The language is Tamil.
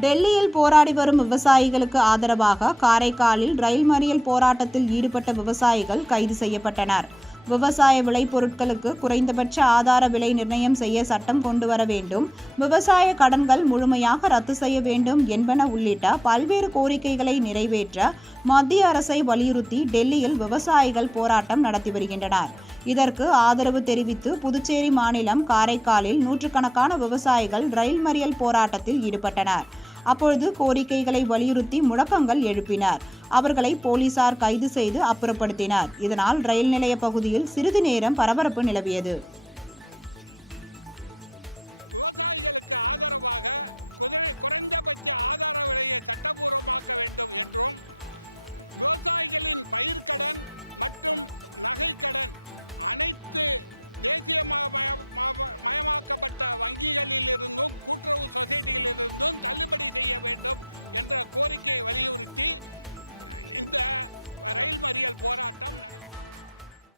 டெல்லியில் போராடி வரும் விவசாயிகளுக்கு ஆதரவாக காரைக்காலில் ரயில் மறியல் போராட்டத்தில் ஈடுபட்ட விவசாயிகள் கைது செய்யப்பட்டனர். விவசாய விளைபொருட்களுக்கு குறைந்தபட்ச ஆதார விலை நிர்ணயம் செய்ய சட்டம் கொண்டு வர வேண்டும். விவசாய கடன்கள் முழுமையாக ரத்து செய்ய வேண்டும் என்பன உள்ளிட்ட பல்வேறு கோரிக்கைகளை நிறைவேற்ற மத்திய அரசை வலியுறுத்தி டெல்லியில் விவசாயிகள் போராட்டம் நடத்தி வருகின்றனர். இதற்கு ஆதரவு தெரிவித்து புதுச்சேரி மாநிலம் காரைக்காலில் நூற்றுக்கணக்கான விவசாயிகள் ரயில் மறியல் போராட்டத்தில் ஈடுபட்டனர். அப்பொழுது கோரிக்கைகளை வலியுறுத்தி முழக்கங்கள் எழுப்பினர். அவர்களை போலீசார் கைது செய்து அப்புறப்படுத்தினர். இதனால் ரயில் நிலைய பகுதியில் சிறிது நேரம் பரபரப்பு நிலவியது. விவசாயிகளுக்கு ஆதரவாக குதிரை குறைந்தபட்ச ஆதார விலையை சட்டபூர்வமாக்க வேண்டும் என்றும் விவசாயிகளின் பயிர்க்கடன் மற்றும் நகைக்கடன் அனைத்து தேசிய மயமாக்கப்பட்ட வங்கிகளிலிருந்தும் கூட்டுறவு சொசைட்டிகளிலிருந்தும் தள்ளுபடி செய்ய வேண்டும் என்ற கோரிக்கையை வலியுறுத்தி இந்த ரயில் மறியல் போராட்டம்